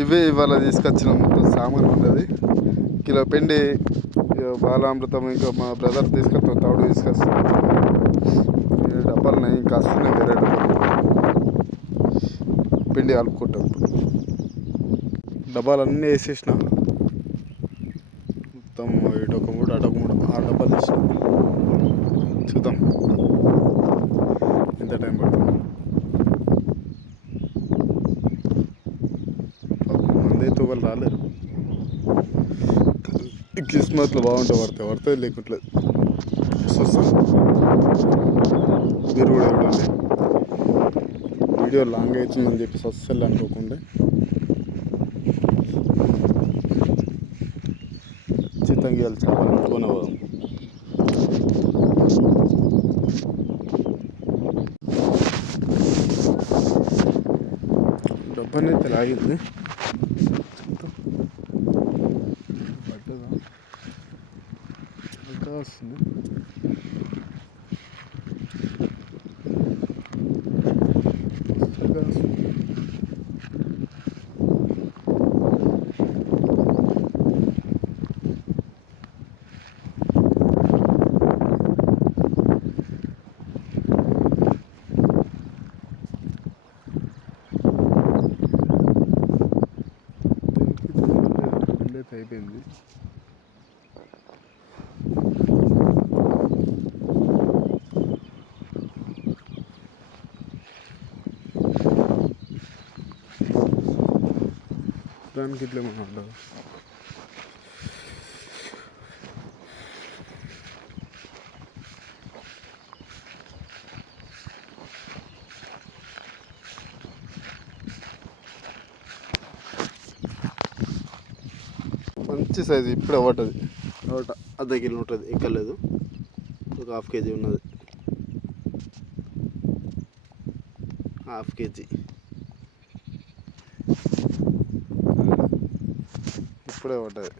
ఇవే ఇవాళ తీసుకొచ్చినాం. మొత్తం సామాన్ ఉన్నది. కిలో పిండి, బాలామృతం, ఇంకా మా బ్రదర్ తీసుకొస్తాం, తౌడు తీసుకొస్తాం. డబ్బాలు ఉన్నాయి, ఇంకా వస్తున్నాయి వేరే డబ్బాలు. పిండి కలుపుకుంటాం. డబ్బాలన్నీ వేసేసిన మొత్తం. ఇటు ఒక 3 అటు ఒక 3 6 డబ్బాలు వేసిన. చూద్దాం ఎంత టైం పడుతుంది. మందైతే వాళ్ళు రాలేరు. కిస్మత్లో బాగుంటే పడతాయి లేకుంటలేదు. మీరు కూడా చూడండి. వీడియో లాంగ్ అవుతుందని చెప్పి అస్సలు అనుకోకుండా ఖచ్చితంగా ఇవాళ చాలా పట్టుకొని పోదాం. డబ్బానైతే లాగింది. పట్టదా వస్తుంది. అయిపోయింది. దానికి ఇట్లా ఏమన్నా ఉండదు. మంచి సైజు ఇప్పుడే పట్టది. అర్ధ కిలో ఉంటుంది, ఎక్కలేదు. ఒక ½ కేజీ ఉన్నది. ½ కేజీ ఇప్పుడే పట్టది.